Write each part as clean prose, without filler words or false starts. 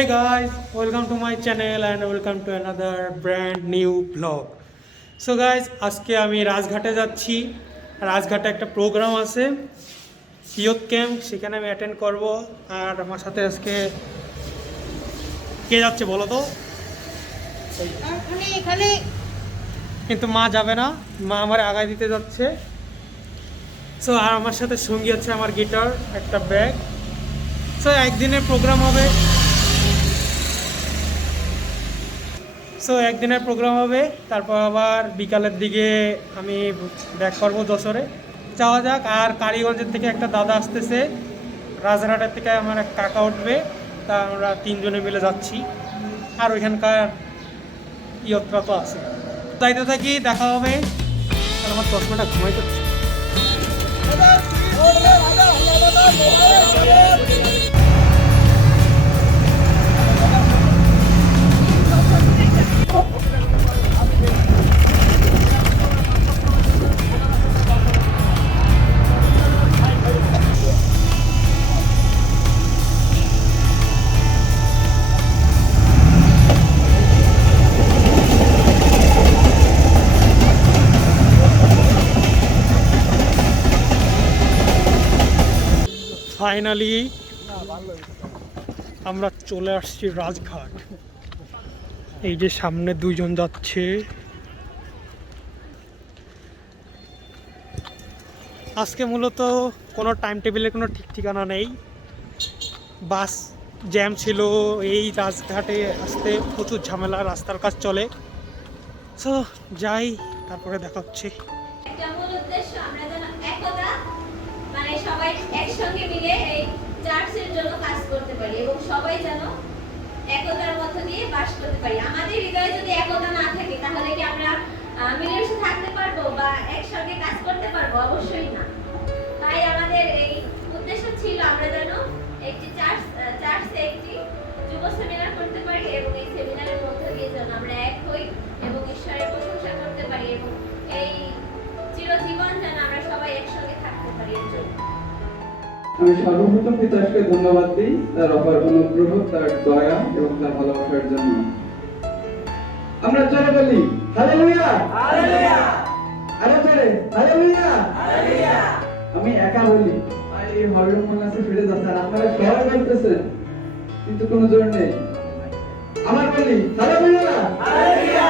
Hey guys, welcome to my channel and welcome to another brand new vlog. So guys, আজকে আমি রাজঘাটে যাচ্ছি। রাজঘাটে একটা programme আছে, youth camp, সেখানে আমি অ্যাটেন্ড করব। আর আমার সাথে আজকে কে যাচ্ছে বলো তো? এখানে কিন্তু মা যাবে না, মা আমার আগায় দিতে যাচ্ছে। সো আর আমার সাথে সঙ্গী আছে আমার গিটার, একটা ব্যাগ। সো একদিনের প্রোগ্রাম হবে, তারপর আবার বিকালের দিকে আমি ব্যাক করবো যশোরে। যাওয়া যাক। আর কালীগঞ্জের থেকে একটা দাদা আসতেছে, রাজারহাটের থেকে আমার এক কাকা উঠবে, তা আমরা তিনজনে মিলে যাচ্ছি। আর ওইখানকার ইয়ত্রা তো আছে, যাইতে থাকি, দেখা হবে। আর আমার চশমাটা ঘুমাইতে হচ্ছে। ফাইনালি আমরা চলে আসছি রাজঘাট। এই যে সামনে দুইজন যাচ্ছে। আজকে মূলত কোনো টাইম টেবিলের কোনো ঠিক ঠিকানা নেই, বাস জ্যাম ছিল। এই রাজঘাটে আসতে প্রচুর ঝামেলা, রাস্তার কাজ চলে। সো যাই, তারপরে দেখা হচ্ছে। মানে সবাই একসঙ্গে মিলে এই চার্চের জন্য কাজ করতে পারি এবং সবাই যেন একতার মধ্য দিয়ে বাস করতে পারি। আমাদের হৃদয়ে যদি একতা না থাকে তাহলে কি আমরা মিলেমিশে থাকতে পারবো বা একসঙ্গে কাজ করতে পারবো? অবশ্যই না। তাই আমাদের এই উদ্দেশ্য ছিল আমরা যেন একটি চার্চে একটি যুব সেমিনার করতে পারি এবং এই সেমিনারের মধ্য দিয়ে যেন আমরা এক হই এবং ঈশ্বরের প্রশংসা করতে পারি এবং এই চিরজীবন যেন আমরা সবাই একসঙ্গে থাকতে পারি। আমি সর্বপ্রথম পিতাকে ধন্যবাদ দিই তার অপার অনুগ্রহ, তার দয়া এবং তার ভালোবাসার জন্য। আমরা জোরে বলি হালেলুয়া, হালেলুয়া, আরো জোরে হালেলুয়া, হালেলুয়া। আমি একা বলি আর এই হরির মন আছে ফিরে যাচ্ছে, আর আপনারা সবাই বলতেছেন কিন্তু কোনো জোর নেই। আমার বলি হালেলুয়া, হালেলুয়া।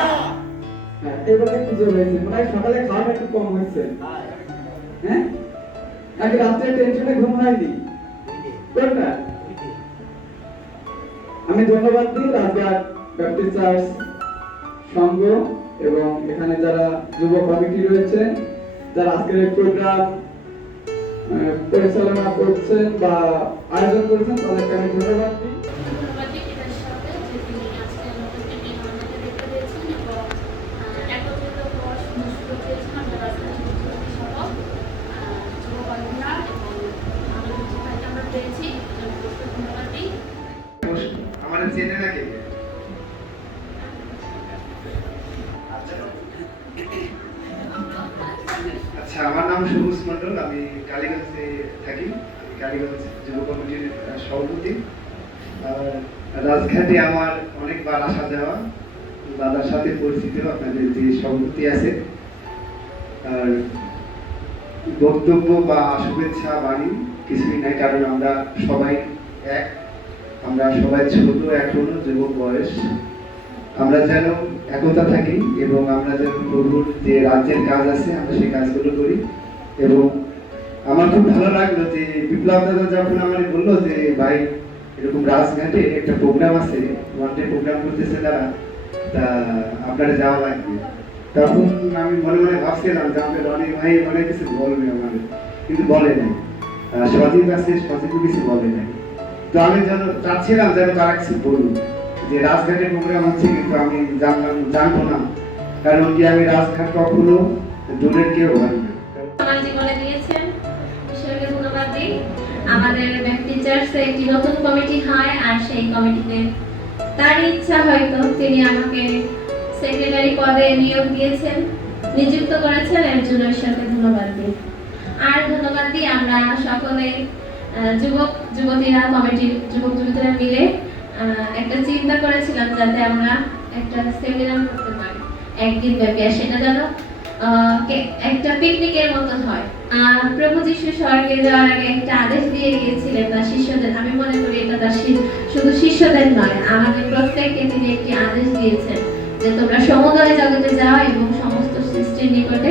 হ্যাঁ, এবারে একটু জোর হয়েছে, মনে হয় সকালে খাওয়া একটু কম হয়েছে। হ্যাঁ, আগে রাত্রে টেনশনে ঘুম হয়নি কোনটা? আমি ধন্যবাদ দিই রাজঘাট ব্যাপটিস্ট চার্চ সংঘ এবং এখানে যারা যুব কমিটি রয়েছে, যারা আজকের এই প্রোগ্রাম পরিচালনা করছেন বা আয়োজন করেছেন, তাদেরকে আমি ধন্যবাদ দিই। আমাদের চেনে নাকি? আচ্ছা, আমার নাম সবুজ মন্ডল, আমি কালীগঞ্জে থাকি। কালীগঞ্জ যুব কমিটির সভাপতি। রাজঘাটে আমার অনেকবার আসা যাওয়া, দাদার সাথে পরিচিত, আপনাদের যে সভাপতি আছে। আর বক্তব্য বা শুভেচ্ছা বাণী কিছুই নাই, কারণ আমরা সবাই এক, আমরা সবাই ছোট, এখনো যুবক বয়স। আমরা যেন একতা থাকি এবং আমরা যেন প্রভুর যে রাজ্যের কাজ আছে আমরা সেই কাজগুলো করি। এবং আমার খুব ভালো লাগলো যে বিপ্লব দাদা যখন আমার বললো যে ভাই এরকম রাজঘাটে একটা প্রোগ্রাম আছে, ওয়ান ডে প্রোগ্রাম করতেছে তারা, তা আপনারা যাওয়া লাগবে। তখন আমি মনে মনে ভাবছিলাম যে আমাদের অনেক ভাই অনেক কিছু বলবে আমাদের, কিন্তু বলে নাই। সজীব আছে, সজীব কিছু বলে নাই। তো আমি যেন চাচ্ছিলাম যেন তারা কিছু বলুন যে রাজঘাটে প্রোগ্রাম হচ্ছে, কিন্তু আমি জানবো না, কারণ কি আমি রাজঘাট কখনো দূরের কেউ ভাবি না। আমার জীবনে দিয়েছেন, ঈশ্বরকে ধন্যবাদ দিই। আমাদের ব্যক্তি চার্চে একটি নতুন কমিটি হয়, আর সেই কমিটিতে তার ইচ্ছা হয়তো তিনি আমাকে সেক্রেটারি পদে নিয়োগ দিয়েছেন, নিযুক্ত করেছেন, এর জন্য ঈশ্বরকে ধন্যবাদ দিই। আর ধন্যবাদ দিই আমরা সকলে যুবক যুবতীরা, কমিটির যুবক যুবতীরা মিলে একটা চিন্তা করেছিলাম যাতে আমরা একটা সেমিনার করতে পারি একদিন ব্যাপী, আর সেটা যেন একটা পিকনিকের মতো হয়। প্রভু যিশু স্বর্গে যাওয়ার আগে একটা আদেশ দিয়ে গিয়েছিলেন তার শিষ্যদের। আমি মনে করি এটা তার শুধু শিষ্যদের নয়, আমাদের প্রত্যেককে তিনি একটি আদেশ দিয়েছেন যে তোমরা সমুদয় জগতে যাও এবং সমস্ত সৃষ্টির নিকটে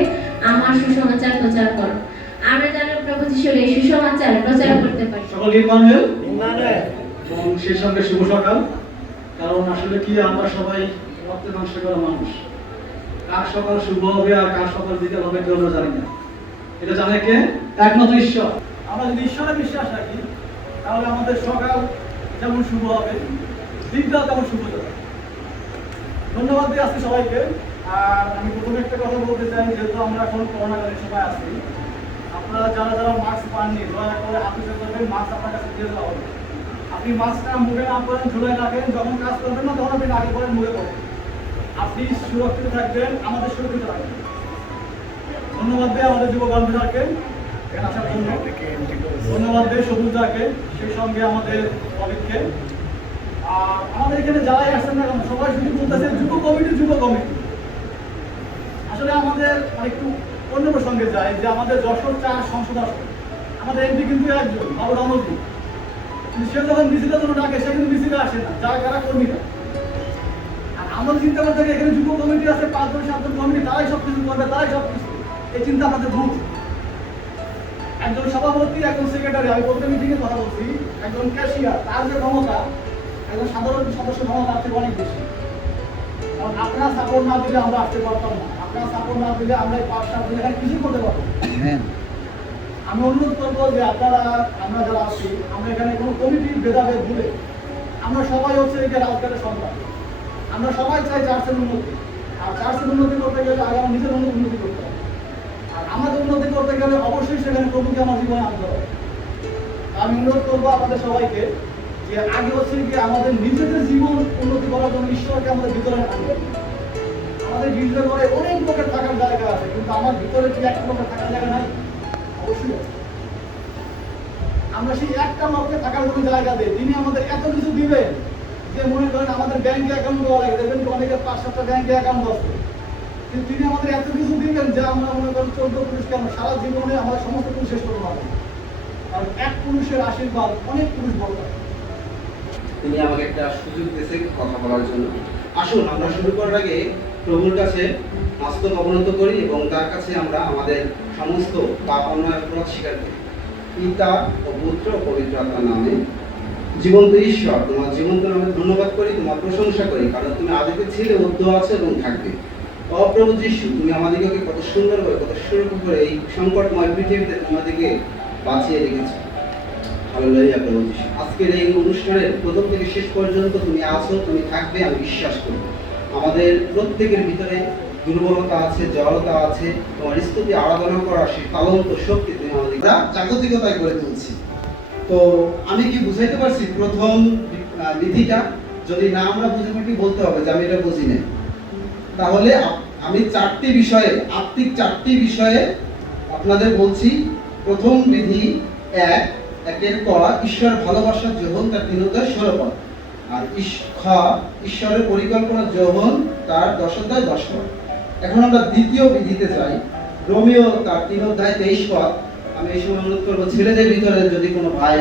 আমার সুসমাচার প্রচার করো। আমরা যেন প্রভু যিশুর এই সুসমাচার প্রচার করতে পারি। সকল ইমানুয়েল এবং সেই সঙ্গে শুভ সকাল। কারণ আসলে কি আমরা সবাই রক্তে মাংস করা মানুষ, কার সকাল শুভ হবে আর কার সকাল বিকাল হবে কেউ আমরা জানি না। এটা জানে কে? একমাত্র ঈশ্বর। আমরা যদি ঈশ্বরে বিশ্বাস রাখি তাহলে আমাদের সকাল যেমন শুভ হবে, দিনটাও তেমন শুভ যাবে। ধন্যবাদ দিই আজকে সবাইকে। আর আমি প্রথমে একটা কথা বলতে চাই, যেহেতু আমরা এখন করোনাকালীন সময় আছি, আপনারা যারা যারা মাস্ক পাননি দয়া করে হাতে করবেন, মাস্ক আপনার কাছে দিয়ে দেওয়া হবে। আপনি মাস্কটা মুখে না করেন, ঝুলে রাখেন, যখন কাজ করবেন না তখন আপনি আগে করেন, মুখে করেন। আপনি সুরক্ষিত থাকবেন, আমাদের সুরক্ষিত রাখবেন। ধন্যবাদ দেয় আমাদের যুব বন্ধুদেরকে এখানে আসার জন্য। ধন্যবাদ দেয় সবুজদাকে, সেই সঙ্গে আমাদের অভিককে। আর আমাদের এখানে যারাই আসছেন না কেন সবাই শুধু বলতেছে যুব কমিটি, যুব কমিটি। আসলে আমাদের একটু অন্য প্রসঙ্গে যায় যে আমাদের যশোর 4 সংসদ আসন, আমাদের এমপি কিন্তু একজন, বাবু রমজি। কিন্তু সে যখন মিছিলের জন্য ডাকে সে কিন্তু মিছিলে আসে না, যারা যারা কর্মীরা। আর আমাদের চিন্তা করতে গেলে এখানে যুব কমিটি আছে, 5জন 7জন কমিটি, তারাই সব কিছু করবে, তারাই সব কিছু। এই চিন্তা আমাদের ভুল। একজন সভাপতি, একজন সেক্রেটারি, আমি বলতে মিটিংয়ে কথা বলছি, একজন ক্যাশিয়ার, তার যে ক্ষমতা একজন সাধারণ সদস্য ক্ষমতা আছে অনেক বেশি। কারণ আপনারা সাপোর্ট না দিলে আমরা আসতে পারতাম না, আপনারা সাপোর্ট না দিলে আমরা এই 5-7 দিন এখানে কিছু করতে পারবো। আমি অনুরোধ করবো যে আপনারা, আমরা যারা আছি, আমরা এখানে কোনো কমিটির ভেদাভেদ ভুলে আমরা সবাই হচ্ছে এই যে রাজঘাটের সন্তান। আমরা সবাই চাই চার্চের উন্নতি। আর চার্চের উন্নতি করতে গেলে আগে আমার নিজের উন্নতি করতে হবে। আর আমাদের উন্নতি করতে গেলে অবশ্যই সেখানে প্রভুকে আমার জীবনে আনতে হবে। আমি অনুরোধ করবো আপনাদের সবাইকে যে আগে হচ্ছে কি আমাদের নিজেদের জীবন উন্নতি করার জন্য ঈশ্বরকে আমাদের ভিতরে আনবে। আমাদের গির্জা ঘরে অনেক লোকের থাকার জায়গা আছে, কিন্তু আমার ভিতরে কি একটা লোকের থাকার জায়গা নাই? অবশ্যই আছে। আমরা সেই একটা লোককে থাকার জন্য জায়গা দেই, তিনি আমাদের এত কিছু দিবেন যে মনে করেন আমাদের ব্যাংকে অ্যাকাউন্ট দেওয়া লাগে, দেখবেন অনেকের 5-7টা ব্যাংকে অ্যাকাউন্ট আছে, কিন্তু তিনি আমাদের এত কিছু দিবেন যে আমরা মনে করেন 14 পুরুষকে আমরা সারা জীবনে আমাদের সমস্ত পুরুষ শেষ করতে পারবো। কারণ এক পুরুষের আশীর্বাদ অনেক পুরুষ বড়। তিনি আমাকে একটা সুযোগ দিয়েছে কথা বলার জন্য। আসুন আমরা শুরু করার আগে প্রভুর কাছে মস্তক অবনত করি এবং তার কাছে আমরা আমাদের সমস্ত পাপ অন্যায় অপরাধ স্বীকার করি। পিতা ও পুত্র ও পবিত্র আত্মার নামে। জীবন্ত ঈশ্বর, তোমার জীবন্ত নামে ধন্যবাদ করি, তোমার প্রশংসা করি, কারণ তুমি আদিতে ছিলে, উদ্ধ আছো এবং থাকবে। অপ্রভু যিশু, তুমি আমাদেরকে কত সুন্দরভাবে, কত সুরক্ষিত করে এই সংকটময় পৃথিবীতে তোমাদেরকে বাঁচিয়ে রেখেছো। হালেলুয়া প্রভু যিশু। আজকের এই অনুষ্ঠানের প্রথম থেকে শেষ পর্যন্ত তুমি আছো, তুমি থাকবে, আমি বিশ্বাস করি। আমাদের প্রত্যেকের ভিতরে দুর্বলতা আছে, জড়তা আছে, তোমার স্তুতি আরাধনা করার সেই তালন্ত শক্তি তুমি আমাদের জাগতিকতায় করে তুলছি। তো আমি কি বুঝাইতে পারছি প্রথম বিধিটা? যদি না আমরা বুঝে থাকি বলতে হবে যে আমি এটা বুঝি না। তাহলে আমি 4টি বিষয়ে, আত্মিক 4টি বিষয়ে আপনাদের বলছি। প্রথম বিধি 1-এর ক, ঈশ্বর ভালোবাসার যোহন তার 3:16 পদ। আর খ, ঈশ্বরের পরিকল্পনা যোহন তার 10:10 পদ। এখন আমরা দ্বিতীয় বিধিতে যাই, রোমিও তার 3:23 পদ। আমি এই সময় অনুরোধ করবো ছেলেদের ভিতরে যদি কোনো ভাই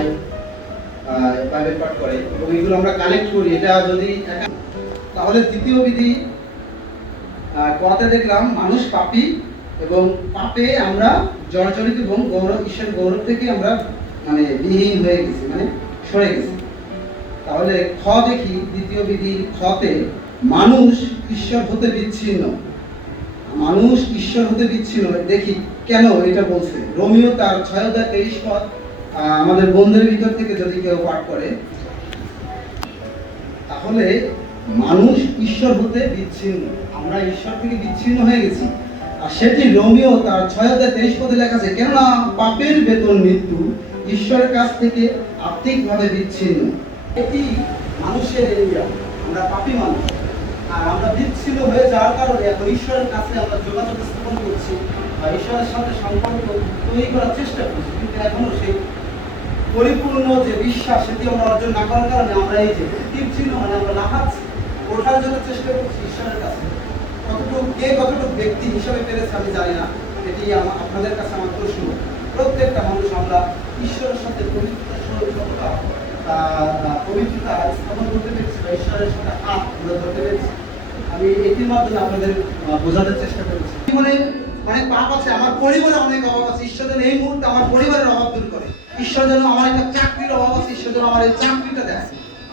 বাইবেল পাঠ করে এবং এগুলো আমরা কানেক্ট করি, এটা যদি তাহলে দ্বিতীয় বিধি কতে দেখলাম মানুষ পাপী এবং পাপে আমরা জর্জরিত এবং গৌরব, ঈশ্বর গৌরব থেকে আমরা মানে বিহীন হয়ে গেছি, মানে সরে গেছি। তাহলে খ দেখি, দ্বিতীয় বিধি খতে মানুষ ঈশ্বর হতে বিচ্ছিন্ন। মানুষ ঈশ্বর হতে বিচ্ছিন্ন দেখি কেন এটা বলছে। রোমিও তার 6:23 পদ আমাদের বন্ধুদের ভিতর থেকে যদি কেউ পাঠ করে, তাহলে মানুষ ঈশ্বর হতে বিচ্ছিন্ন, আমরা ঈশ্বর থেকে বিচ্ছিন্ন হয়ে গেছি। আর সেটি রোমিও তার 6:23 পদে লেখা আছে, কেননা পাপের বেতন মৃত্যু, ঈশ্বরের কাছ থেকে আত্মিকভাবে বিচ্ছিন্ন। এটি মানুষের এরিয়া, আমরা পাপী মানুষ, আর আমরা বিচ্ছিন্ন হয়ে যাওয়ার কারণে এখন ঈশ্বরের কাছে আমরা যোগাযোগ স্থাপন করছি বা ঈশ্বরের সাথে সম্পর্ক তৈরি করার চেষ্টা করছি, কিন্তু এখনো সেই পরিপূর্ণ যে বিশ্বাস সেটি আমরা অর্জন না করার কারণে আমরা এই যে তীর চিহ্ন মানে আমরা লাফাচ্ছি, ওঠার জন্য চেষ্টা করছি ঈশ্বরের কাছে। কতটুকু ব্যক্তি হিসাবে পেরেছে আমি জানি না, এটি আপনাদের কাছে আমার প্রশ্ন। প্রত্যেকটা মানুষ আমরা ঈশ্বরের সাথে পবিত্রতা স্থাপন করতে পেরেছি বা ঈশ্বরের সাথে হাত ধরতে পেরেছি। আমি এটির মাধ্যমে আপনাদের বোঝানোর চেষ্টা করেছি। জীবনে অনেক পাপ আছে, আমার পরিবারে অনেক অভাব আছে, ঈশ্বর যেন এই মুহূর্তে আমার পরিবারের অভাব দূর করে। ঈশ্বর যেন আমার একটা চাকরির অভাব আছে, ঈশ্বর যেন আমার এই চাকরিটা দেয়।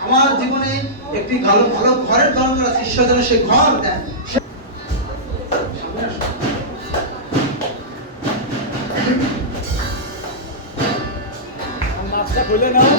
আমার জীবনে একটি ভালো ভালো ঘরের দরকার আছে, ঈশ্বর যেন সেই ঘর দেয়। মাছটা খুলে নাও।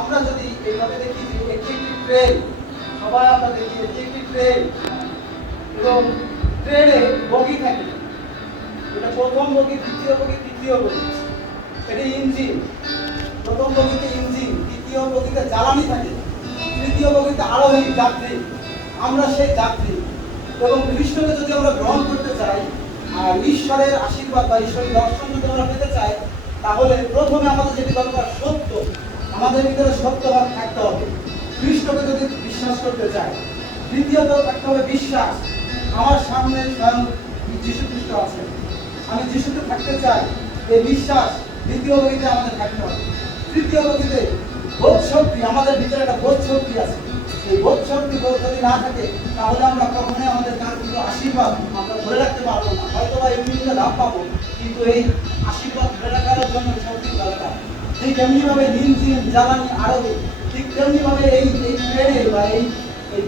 আমরা যদি এইভাবে দেখি যে এটি একটি ট্রেন, সবাই আমরা দেখি এটি একটি ট্রেন এবং ট্রেনে বগি থাকে, এটা প্রথম বগি, দ্বিতীয় বগি, তৃতীয় বগি, এটি ইঞ্জিন। প্রথম বগিতে ইঞ্জিন, দ্বিতীয় বগিতে জ্বালানি থাকে, তৃতীয় বগিতে আরোহী যাত্রী। আমরা সেই যাত্রী এবং খ্রিস্টকে যদি আমরা গ্রহণ করতে চাই আর ঈশ্বরের আশীর্বাদ বা ঈশ্বরের দর্শন যদি আমরা পেতে চাই, তাহলে প্রথমে আমাদের যেটি দরকার সত্য, আমাদের ভিতরে সত্যবাদ থাকতে হবে। খ্রিস্টকে যদি বিশ্বাস করতে চাই, দ্বিতীয়ত থাকতে হবে বিশ্বাস। আমার সামনে স্বয়ং যীশু খ্রিস্ট আছেন, আমি যীশুতে থাকতে চাই, এই বিশ্বাস দ্বিতীয় বগিতে আমাদের থাকতে হবে। তৃতীয় বগিতে বোধ শক্তি, আমাদের ভিতরে একটা বোধ শক্তি আছে। এই বোধ শক্তি যদি না থাকে তাহলে আমরা কখনোই আমাদের কাঙ্ক্ষিত আশীর্বাদ আমরা ধরে রাখতে পারবো না। হয়তো বা এমনিতে লাভ পাবো, কিন্তু এই আশীর্বাদ ধরে রাখার জন্য শক্তির দরকার। ঠিক তেমনিভাবে ইঞ্জিন, জ্বালানি, আরোহী, ঠিক তেমনিভাবে এই ট্রেনে বা এই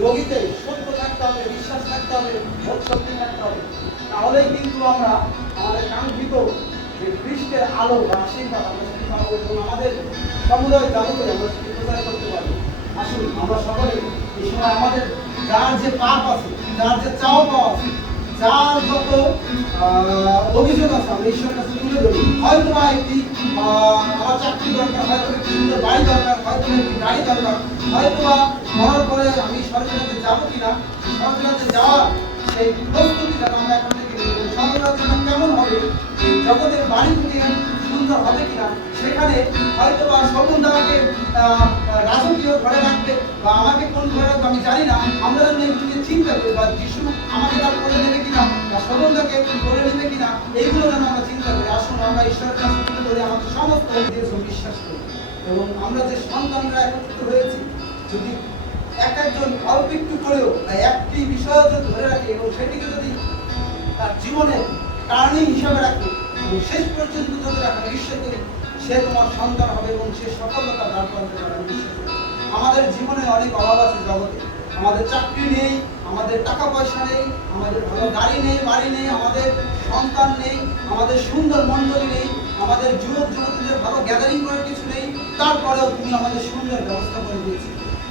বগিতে সত্য থাকতে হবে, বিশ্বাস থাকতে হবে, বোধ শক্তি থাকতে হবে। তাহলেই কিন্তু আমরা আমাদের কাঙ্ক্ষিত যে খ্রিস্টের আলো বা আশীর্বাদ আমরা সেটি পাবো এবং আমাদের সমুদায় জগতে আমরা সেটি প্রচার করতে পারবো। আসুন আমরা সকলে এই সময় আমাদের যার যে পাপ আছে, যার যে চাওয়া পাওয়া আছে, যার যত অভিযোগ আছে আমরা ঈশ্বরের কাছে তুলে ধরি। হয়তো বা একটি আমার চাকরি দরকার, হয়তো একটি সুন্দর বাড়ি দরকার, হয়তো একটি গাড়ি দরকার, হয়তো বা মরার পরে আমি স্বর্গরাজ্যে যাবো কিনা, স্বর্গরাজ্যে যাওয়ার সেই প্রস্তুতিটা আমরা এখন থেকে স্বর্গরাজ্যটা কেমন হবে, জগতের বাড়ি থেকে সুন্দর সুন্দর হবে কিনা, সেখানে হয়তো বা শোভন আমাকে রাজকীয় ঘরে রাখবে বা আমাকে কোন ঘরে রাখবে আমি জানি না। আমরা যেন এগুলো নিয়ে চিন্তা করি, বা যিশু আমাকে তার করে নেবে কিনা বা শোভনটাকে করে নেবে কিনা, এইগুলো যেন আমরা চিন্তা করি। আসুন আমরা ঈশ্বরের কাছে তুলে ধরে আমাদের সমস্ত বিশ্বাস করি, এবং আমরা যে সন্তানরা একত্রিত হয়েছি, যদি এক একজন অল্প একটু করেও একটি বিষয় যদি ধরে রাখে এবং সেটিকে যদি তার জীবনের টার্নিং হিসাবে রাখে এবং শেষ পর্যন্ত যদি রাখা, বিশ্বাস করি সে তোমার সন্তান হবে এবং সে সফলতা দান করতে পারে। বিশ্বাস করি আমাদের জীবনে অনেক অভাব আছে জগতে, আমাদের চাকরি নেই, আমাদের টাকা পয়সা নেই, আমাদের ভালো গাড়ি নেই, বাড়ি নেই, আমাদের সন্তান নেই, আমাদের সুন্দর মণ্ডলী নেই, আমাদের যুবক যুবতীদের ভালো গ্যাদারিং করার কিছু নেই, তারপরেও তুমি আমাদের সুন্দর ব্যবস্থা করে দিয়েছি।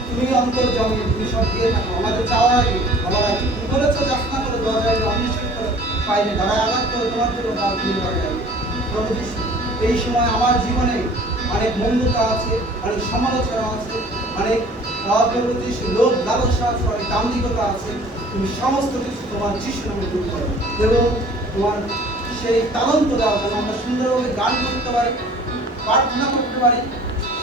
তুমি অন্তর জমি, তুমি সব দিয়ে থাকো আমাদের চাওয়ার আগে বলার আগে। তুমি বলেছো যাচনা করে দরজায় অন্বেষণ করে পাইলে, তারা আঘাত করে তোমার জন্য তার তুমি দরজায়। প্রভু যিশু, এই সময় আমার জীবনে অনেক মন্দতা আছে, অনেক সমালোচনা আছে, অনেক লোক লালসা আছে, অনেক দাম্ভিকতা আছে। তুমি সমস্ত কিছু তোমার যিশু নামে দূর করো এবং তোমার সেই তালন্ত দেওয়া যেন আমরা সুন্দরভাবে গান করতে পারি, প্রার্থনা করতে পারি,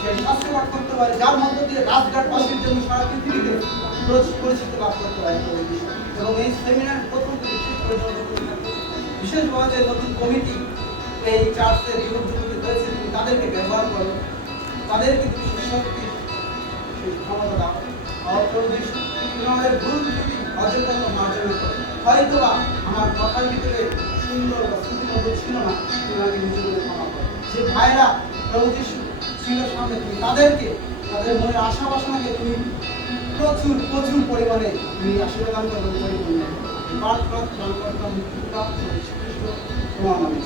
সেই শাস্ত্র পাঠ করতে পারি, যার মধ্য দিয়ে রাজঘাটবাসীর জন্য সারা পৃথিবীতে পরিচিতি লাভ করতে পারি। এবং এই সেমিনার প্রথম থেকে শেষ পর্যন্ত বিশেষভাবে যে নতুন কমিটি এই চার্চের যুবক যুবতী হয়েছে, তুমি তাদেরকে ব্যবহার করো, তাদেরকে তুমি শক্তি সেই ক্ষমতা দাও। তুমি আমাদের ভুল ত্রুটি অযোগ্যতা মার্জনা করো। হয়তো বা আমার কথার ভিতরে সুন্দর বা শ্রুতিমধুর ছিল না, তুমি আমাকে নিজে করে ক্ষমা করো। যে ভাইরা প্রভু যিশু ছিল সামনে, তুমি তাদেরকে তাদের মনের আশা বাসনাকে তুমি প্রচুর প্রচুর পরিমাণে তুমি আশীর্বাদ করো, পরিপূর্ণ প্রার্থনা করতাম তোমার নামে।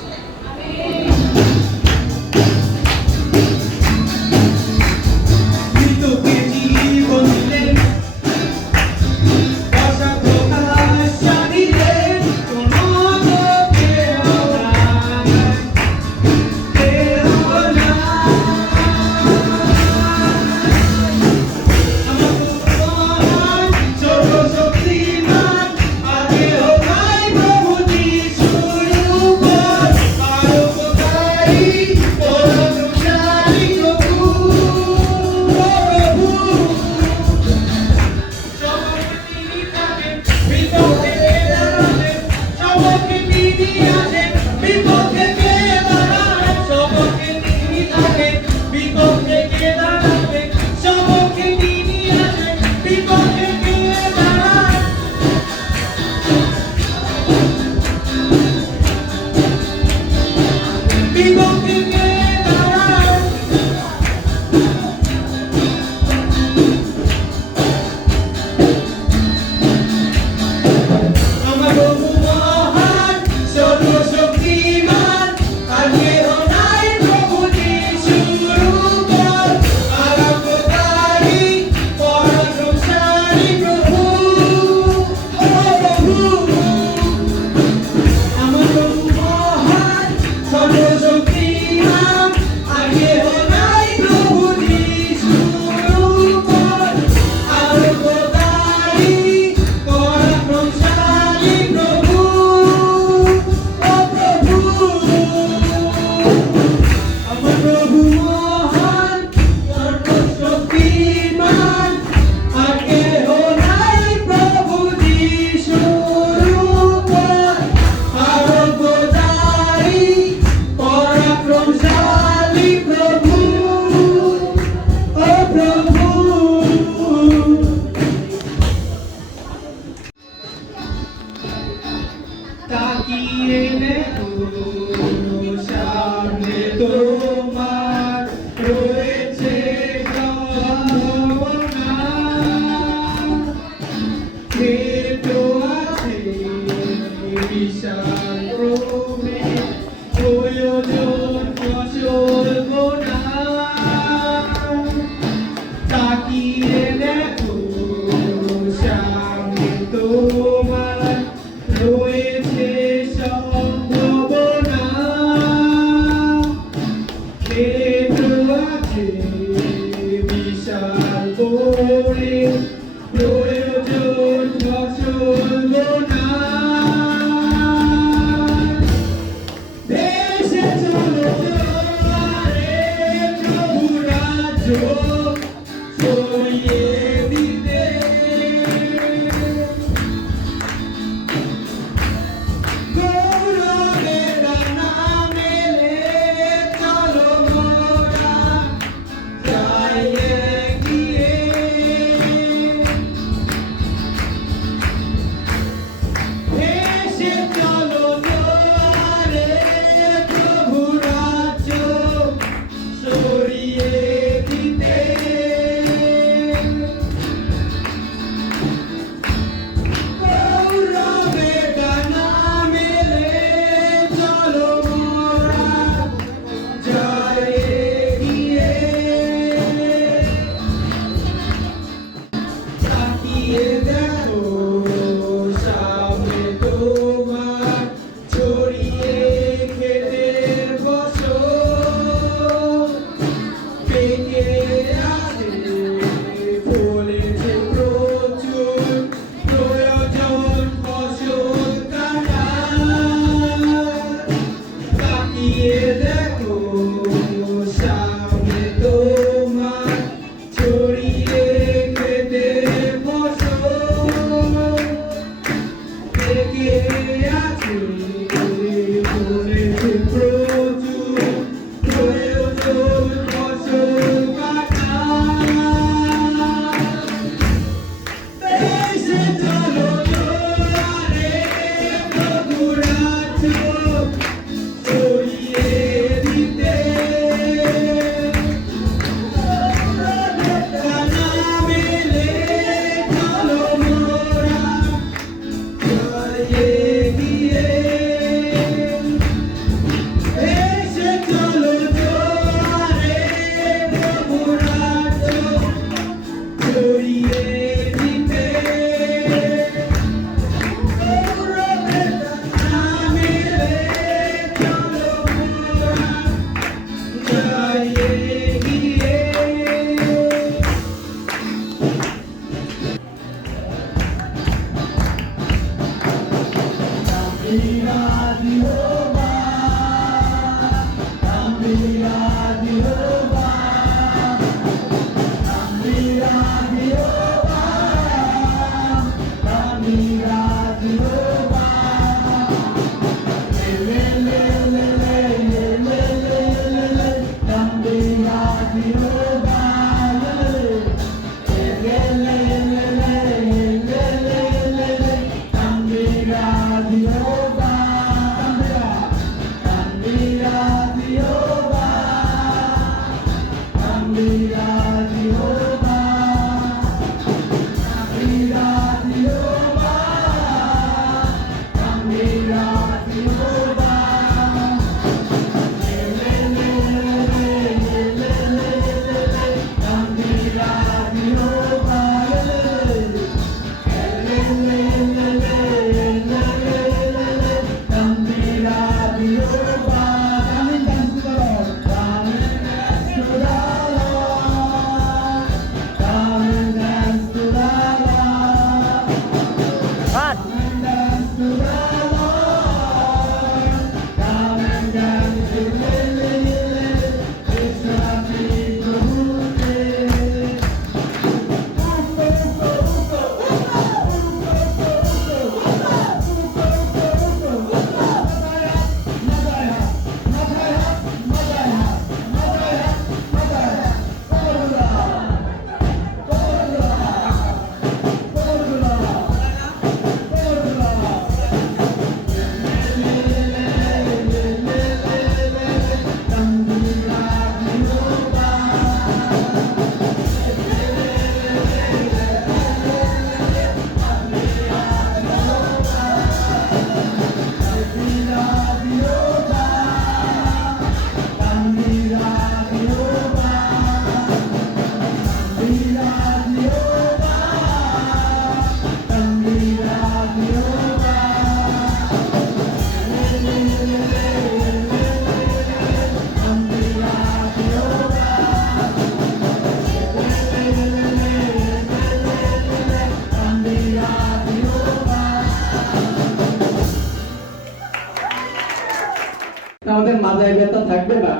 আমাদের মাথায় ব্যথা থাকবে না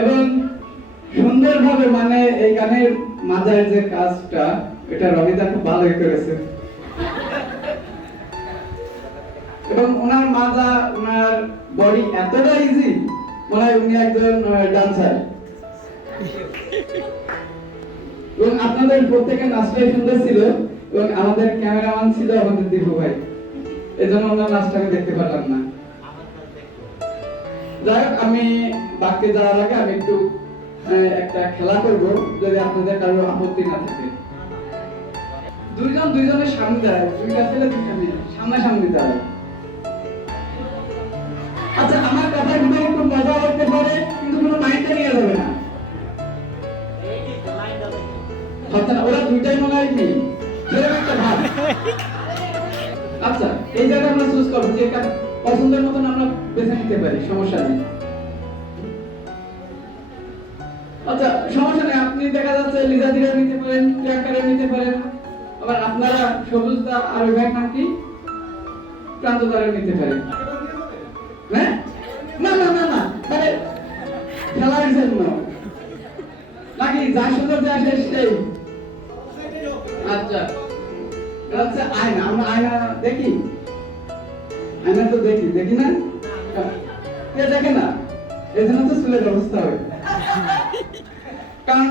এবং সুন্দরভাবে মানে এই গানের মাজার যে কাজটা এটা রবিদা খুব ভালোই করেছে এবং ওনার মাজা ওনার বডি এতটা ইজি মনে হয় উনি একজন ডান্সার এবং আপনাদের প্রত্যেকের নাচটাই সুন্দর ছিল এবং আমাদের ক্যামেরাম্যান ছিল আমাদের দীপু ভাই এজন্য আমরা নাচটাকে দেখতে পারলাম না যাই হোক আমি বাক্যে যাওয়ার আগে আমি একটু একটা খেলা করব যদি আপনাদের কারো আপত্তি না থাকে দুইজন দুইজনের সামনে দাঁড়ায় দুইটা ছেলে দুইটা মেয়ে সামনাসামনি দাঁড়ায় আচ্ছা আমার কথাগুলো একটু মজা করতে পারে কিন্তু কোনো মাইন্ডে নিয়ে যাবে না আচ্ছা ওরা দুইটাই মনে হয় কি সেরকম একটা ভাব আচ্ছা এই জায়গায় আমরা চুজ করবো যে পছন্দের মতন আমরা বেছে নিতে পারি সমস্যা নেই আচ্ছা সমস্যা নেই আপনি দেখা যাচ্ছে লিজাদিরা নিতে পারেন প্রিয়াঙ্কারে নিতে পারেন আবার আপনারা সবুজদা আর ওই ভাইয়ের নাম কি প্রান্তদারে নিতে পারেন হ্যাঁ না না না না মানে খেলার জন্য নাকি যার সুন্দর যে আসে সেই আচ্ছা আচ্ছা আয়না আমরা আয়না দেখি আয়না তো দেখি না কে দেখে না এই জন্য তো চুলের অবস্থা হয় কারণ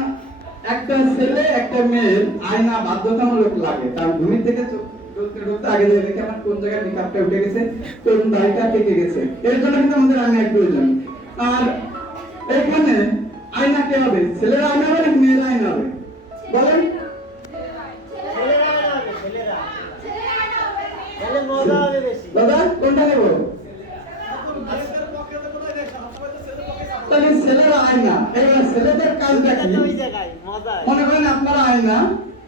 একটা ছেলে একটা মেয়ের আয়না বাধ্যতামূলক লাগে তার ভূমি থেকে ঢুকতে আগে দেখে আমার কোন জায়গায় মেকআপটা উঠে গেছে কোন দাড়িটা পেকে গেছে এর জন্য কিন্তু আমাদের আয়নার প্রয়োজন আর এখানে আয়না কে হবে ছেলের আয়না হবে নাকি মেয়ের আয়না হবে বলেন দাদা কোনটা নেব তাহলে ছেলেরা আয়না এবার ছেলেদের কাজটা কি মনে করেন আপনারা আয়না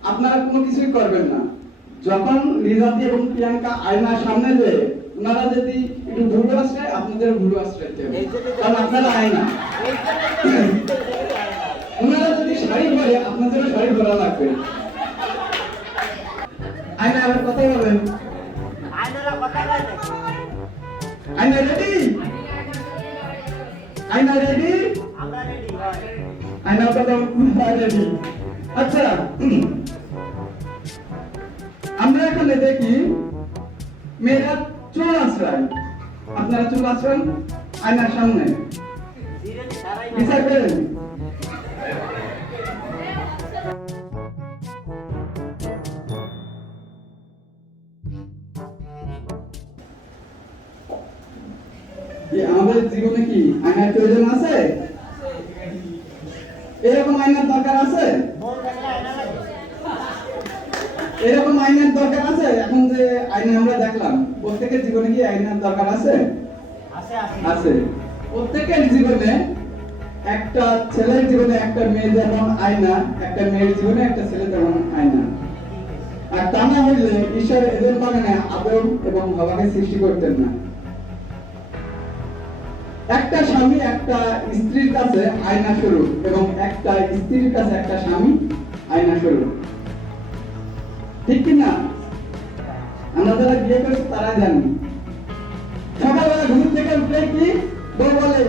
আপনারা কোনো কিছুই করবেন না যখন লিজাদি এবং প্রিয়াঙ্কা আয়নার সামনে যেয়ে ওনারা যদি একটু ভুল আশ্রয় আপনাদের ভুল আশ্রয় দেবে কারণ আপনারা আয়না ওনারা যদি শাড়ি পরে আপনাদেরও শাড়ি পরা লাগবে আয়না আবার কথাই বলেন আয়না রেডি? আয়না রেডি? আয়না তো রেডি। আচ্ছা, আমরা এখানে দেখি মেয়েরা চুল আশ্রয়। আপনারা চুল আশ্রয় আয়নার সামনে বিচার করেন। আমাদের জীবনে কি আয়নার প্রয়োজন আছে? এরকম আয়নার দরকার আছে? এরকম আয়নার দরকার আছে? এখন যে আয়না আমরা দেখলাম, প্রত্যেকের জীবনে কি আয়নার দরকার আছে? আছে। প্রত্যেকের জীবনে, একটা ছেলের জীবনে একটা মেয়ে যেমন আয়না, একটা মেয়ের জীবনে একটা ছেলে যেমন আয়না। আর তা না হইলে ঈশ্বর এদের বাগানে আদম এবং হাওয়াকে সৃষ্টি করতেন না। একটা স্বামী একটা স্ত্রীর কাছে আয়না স্বরূপ এবং একটা স্ত্রীর কাছে একটা স্বামী আয়না স্বরূপ। ঠিক কি না? আমরা যারা বিয়ে করেছি তারা জানি। সকালবেলা ঘুম থেকে উঠলে কি বউ বলে,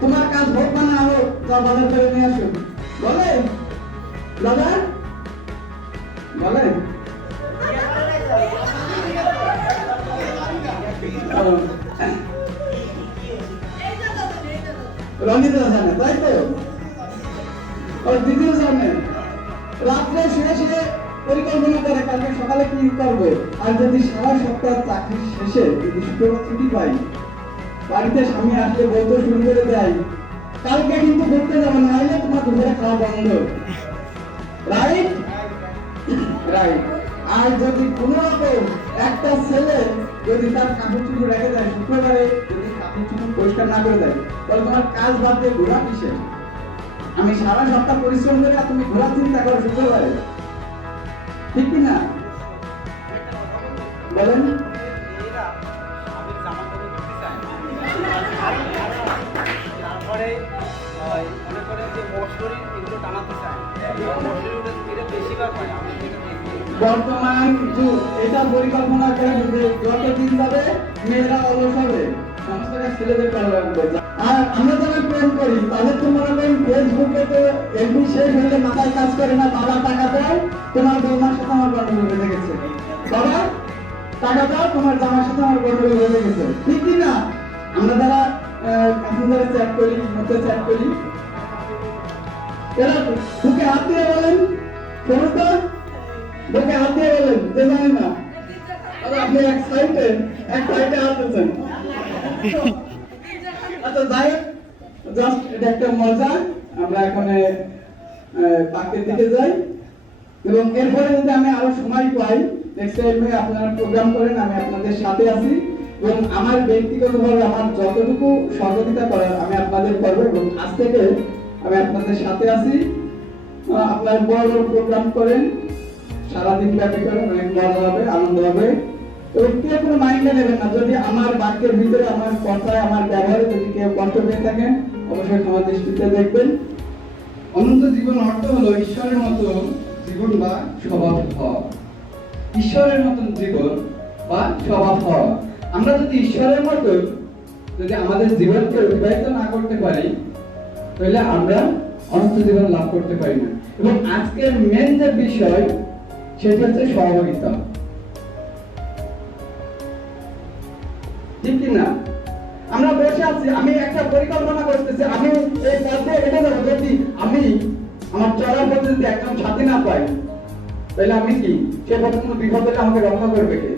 তোমার কাজ হোক বা না হোক, যা বাজার করে নিয়ে আসো। বলে দাদা? বলে? রনিতা জানে, তাই তো? ওর দিদিও জানে। রাত্রে শুয়ে শুয়ে পরিকল্পনা করে কালকে সকালে কি করবো। আর যদি সারা সপ্তাহ চাকরির শেষে যদি শুক্রবার ছুটি পাই, বাড়িতে স্বামী আসলে বলতে শুরু করে দেয়, কালকে কিন্তু ঘুরতে যাবো, না হলে তোমার দুপুরে খাওয়া বন্ধ। রাইট? রাইট। আর যদি কোনো রকম একটা ছেলে যদি তার কাপড় চুপড় রেখে দেয়, শুক্রবারে যদি কাপড় চুপড় পরিষ্কার না করে দেয়, তাহলে তোমার কাজ বাদ দিয়ে ঘোরা কিসে? আমি সারা সপ্তাহ পরিশ্রম করে আর তুমি ঘোরার চিন্তা করো শুক্রবারে। ঠিক কি না? বলেন। তারপরে মনে করেন যে মশারি এগুলো টানাতে চায়, মশারি বেশিরভাগ হয়। আমি যেটা দেখি বর্তমান যুগ এটা পরিকল্পনা করে যে যত দিন যাবে মেয়েরা অলস হবে, সমস্ত কাজ ছেলেদের করা লাগবে। আর আমরা যারা প্রেম করি তাদের তো মনে করেন ফেসবুকে তো এমনি শেষ হলে মাথায় কাজ করে না, বাবা টাকা দাও, তোমার বৌমার সাথে আমার গন্ডগোল হয়ে গেছে, বাবা টাকা দাও, তোমার জামার সাথে আমার গন্ডগোল হয়ে গেছে। ঠিক কি না? আমরা যারা এখন যারা চ্যাট করি, মধ্যে চ্যাট করি, এরা বুকে হাত দিয়ে বলেন, সমস্ত বুকে হাত দিয়ে বলেন যে জানেন না, আপনি এক সাইডে হাত দিচ্ছেন। আচ্ছা যাই হোক, জাস্ট এটা একটা মজা। আমরা এখন পার্কের দিকে যাই এবং এরপরে যদি আমি আরো সময় পাই, নেক্সট টাইমে আপনারা প্রোগ্রাম করেন, আমি আপনাদের সাথে আছি এবং আমার ব্যক্তিগতভাবে আমার যতটুকু সহযোগিতা করার আমি আপনাদের করবো এবং আজ থেকে আমি আপনাদের সাথে আছি। আপনার বড় বড় প্রোগ্রাম করেন, সারাদিন ব্যাপী করেন, অনেক মজা হবে, আনন্দ হবে এবং কেউ কোনো মাইন্ডে নেবেন না যদি আমার বাক্যের ভিতরে, আমার কথায়, আমার ব্যবহারে যদি কেউ কষ্ট পেয়ে থাকেন, অবশ্যই ক্ষমা দৃষ্টিতে দেখবেন। অনন্ত জীবন অর্থ হলো ঈশ্বরের মতো জীবন বা স্বভাব হওয়া। ঈশ্বরের মতন জীবন বা স্বভাব হওয়া। আমরা যদি ঈশ্বরের মতো যদি আমাদের জীবনকে অতিবাহিত না করতে পারি, তাহলে আমরা অনন্ত জীবন লাভ করতে পারি না। এবং আজকের মেন যে বিষয় সেটা হচ্ছে সহযোগিতা। ঠিক কিনা? আমরা বসে আছি, আমি একটা পরিকল্পনা করতেছি, আমি এই পথে হেঁটে যাবো, যদি আমি আমার চলার পথে যদি একজন সাথী না পাই, তাহলে আমি কি সে পথে কোনো বিপদ হলে আমাকে রক্ষা করবে কে?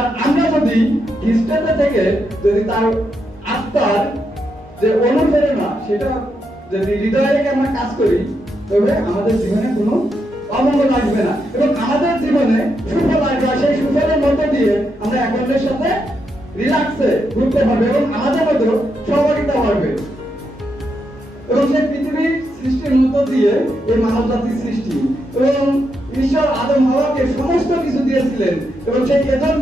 আর আমরা যদি খ্রিস্টানদের থেকে যদি তার আত্মার যে অনুপ্রেরণা সেটা যদি হৃদয়ে রেখে আমরা কাজ করি, তবে আমাদের জীবনে কোনো অমঙ্গল আসবে না এবং আমাদের জীবনে সুফল আসবে। সেই সুফলের মধ্যে দিয়ে আমরা একজনের সাথে রিল্যাক্সে ঘুরতে পারবে এবং আমাদের মধ্যে সহযোগিতা বাড়বে এবং সেই পৃথিবীর সৃষ্টির মধ্য দিয়ে এই মানব জাতির সৃষ্টি এবং ঈশ্বর আদম হাওয়াকে সমস্ত কিছু দিয়েছিলেন এবং সেই এদেন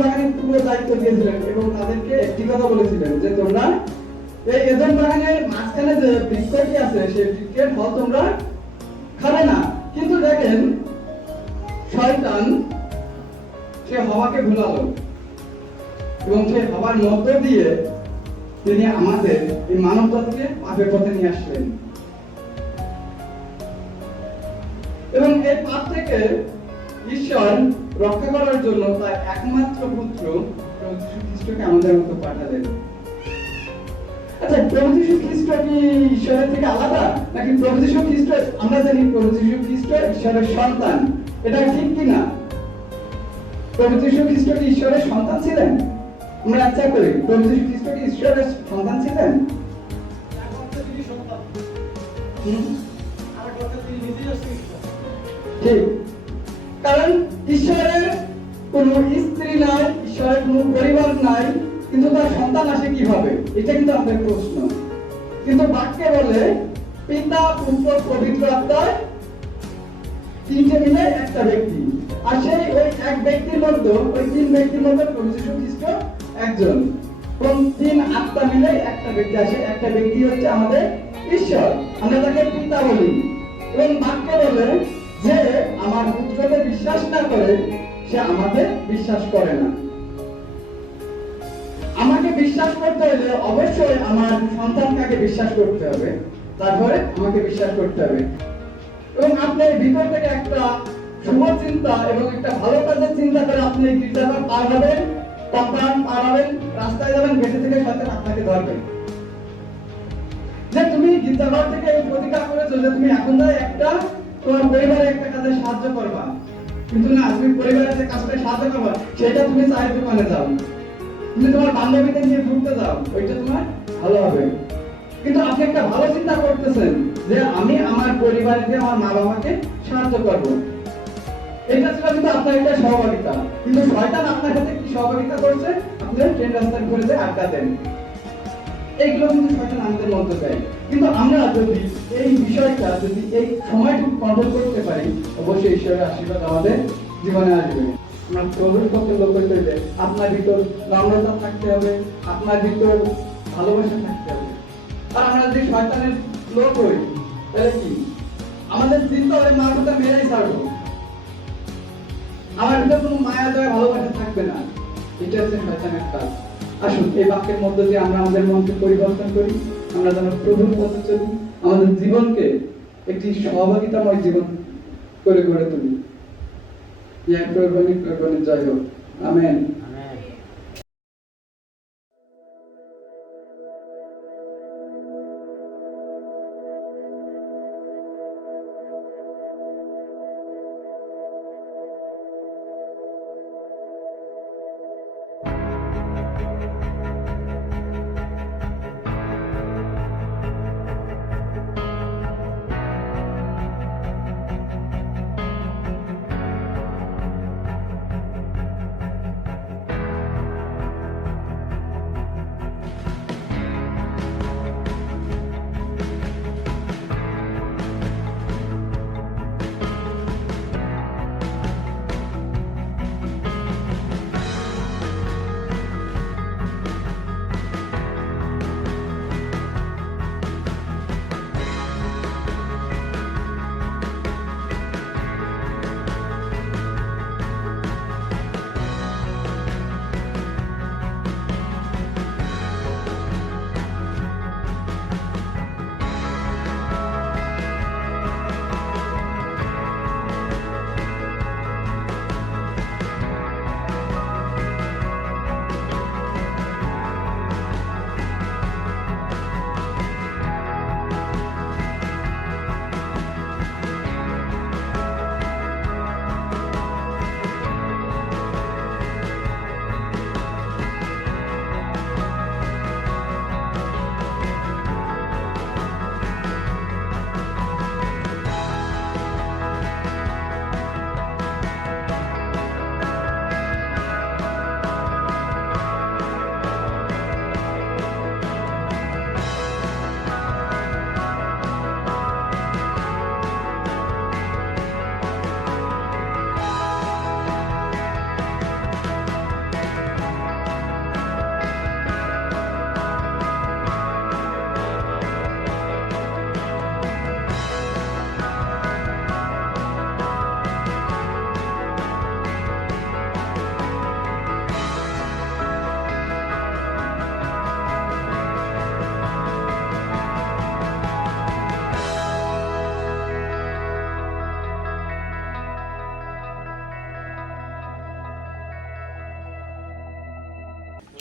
বাগানের পুরো দায়িত্ব দিয়েছিলেন এবং তাদেরকে একটি কথা বলেছিলেন যে তোমরা এই এদেন বাগানের মাঝখানে যে বৃক্ষটি আছে সেই বৃক্ষের ফল তোমরা খাবে না। কিন্তু দেখেন শয়তান সে হাওয়াকে ভুলালো এবং সেই হবার মধ্য দিয়ে তিনি আমাদের এই মানব জাতিকে পাপের পথে নিয়ে আসলেন। এবং এই পাপ থেকে ঈশ্বর রক্ষা করার জন্য তার একমাত্র পুত্র প্রভু যীশু খ্রিস্টকে আমাদের মতো পাঠালেন। আচ্ছা, প্রভু যীশু খ্রিস্ট কি ঈশ্বরের থেকে আলাদা, নাকি প্রভু যীশু খ্রিস্ট, আমরা জানি প্রভু যীশু খ্রিস্ট ঈশ্বরের সন্তান, এটা ঠিক কিনা? প্রভু যীশু খ্রিস্ট কি ঈশ্বরের সন্তান ছিলেন? আমরা আচ্ছা করি, প্রভু যীশু খ্রিস্ট কি ঈশ্বরের সন্তান ছিলেন? তিনি সন্তান, হুম, আর কথা তিনি নিজেই হচ্ছেন ঈশ্বর। ঠিক। কারণ ঈশ্বরের কোনো স্ত্রী নাই, ঈশ্বরের কোনো পরিবার নাই, কিন্তু তার সন্তান আসে কিভাবে? এটা কিন্তু আমাদের প্রশ্ন। কিন্তু বাক্যে বলে পিতা, পুত্র, পবিত্র আত্মা তিনটে মিলে একটা ব্যক্তি। আর সেই ওই এক ব্যক্তির মধ্যে, ওই তিন ব্যক্তির মধ্যে প্রভু যীশু খ্রিস্ট একজন। কোন তিন আত্মা মিলে একটা ব্যক্তি আসে, একটা ব্যক্তি হচ্ছে আমাদের ঈশ্বর, আমরা তাকে পিতা বলি। এবং বাক্যে বলে যে আমার পুত্রকে বিশ্বাস না করে সে আমাকে বিশ্বাস করে না। আমাকে বিশ্বাস করতে হলে অবশ্যই আমার সন্তানকে বিশ্বাস করতে হবে, তারপরে আমাকে বিশ্বাস করতে হবে। এবং আপনার ভিতর থেকে একটা শুভ চিন্তা এবং একটা ভালো কাজের চিন্তা করে আপনি গির্জাঘর পার হবেন, কম্পাউন্ড পার হবেন, রাস্তায় যাবেন, গেটে থেকে শয়তান আপনাকে ধরবে যে তুমি গির্জাঘর থেকে এই প্রতিজ্ঞা করেছো যে তুমি এখন একটা তোমার পরিবারে একটা কাজে সাহায্য করবা, কিন্তু না, তুমি পরিবারের যে কাজটা সাহায্য করবা সেটা তুমি চায়ের দোকানে যাও, তুমি তোমার বান্ধবীদের নিয়ে ঘুরতে যাও, ওইটা তোমার ভালো হবে। কিন্তু আপনি একটা ভালো চিন্তা করতেছেন যে আমি আমার পরিবারকে, আমার মা বাবাকে সাহায্য করব, এটা ছিল কিন্তু আপনার একটা সহভাগিতা। কিন্তু শয়তান আপনার সাথে কি সহভাগিতা করছে? আপনি ট্রেন রাস্তায় ঘুরে যে আড্ডা দেন, এইগুলো কিন্তু শয়তান আমাদের মধ্যে দেয়। কিন্তু আমরা যদি এই বিষয়টা, যদি এই সময়টুকু কন্ট্রোল করতে পারি, অবশ্যই ঈশ্বরের আশীর্বাদ আমাদের জীবনে আসবে। আমরা প্রভুর পক্ষে লক্ষ্য করতে, আপনার ভিতর নম্রতা থাকতে হবে, আপনার ভিতর ভালোবাসা থাকতে হবে। আর আমরা যদি শয়তানের লোক হই, তাহলে কি আমাদের চিন্তা হবে মার কথা মেরেই ছাড়বো, আমার ভিতর কোনো মায়া দয়া ভালোবাসা থাকবে না। এটা হচ্ছে শয়তানের কাজ। আসুন এই বাক্যের মধ্য দিয়ে আমরা আমাদের মনকে পরিবর্তন করি, আমরা যেন প্রভুর পথে চলি, আমাদের জীবনকে একটি সহভাগিতাময় জীবন করে গড়ে তুলি। কোরবানি জয় হোক। আমেন।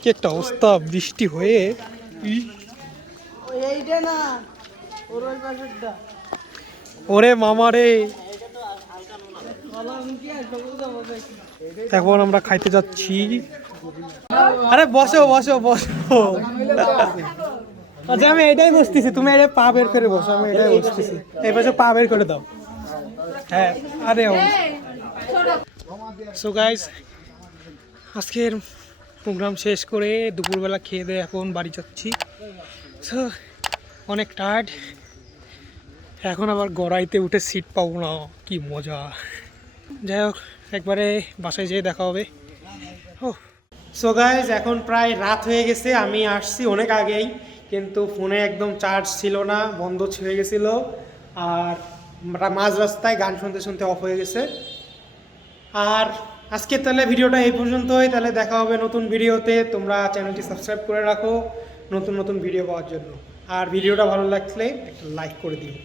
কি একটা অবস্থা বৃষ্টি হয়ে ওরে মামা রে। এখন আমরা খাইতে যাচ্ছি। আরে বসো বসো বসো। আচ্ছা আমি এটাই বসতেছি, তুমি এটা পা বের করে বসো, আমি এটাই বসতেছি। এই পাশে পা বের করে দাও। হ্যাঁ আরে সো গাইস, আজকের প্রোগ্রাম শেষ করে দুপুরবেলা খেয়ে দিয়ে এখন বাড়ি যাচ্ছি। সো অনেক টায়ার্ড, এখন আবার গড়াইতে উঠে সিট পাবো না, কি মজা। যাই হোক, একবারে বাসায় যেয়ে দেখা হবে। ও সো গাইস, এখন প্রায় রাত হয়ে গেছে। আমি আসছি অনেক আগেই, কিন্তু ফোনে একদম চার্জ ছিল না, বন্ধ হয়ে গেছিলো। আর মাঝ রাস্তায় গান শুনতে শুনতে অফ হয়ে গেছে। আর আজকে তাহলে ভিডিওটা এই পর্যন্তই। তাহলে দেখা হবে নতুন ভিডিওতে। তোমরা চ্যানেলটি সাবস্ক্রাইব করে রাখো নতুন নতুন ভিডিও পাওয়ার জন্য। আর ভিডিওটা ভালো লাগলে একটা লাইক করে দিও।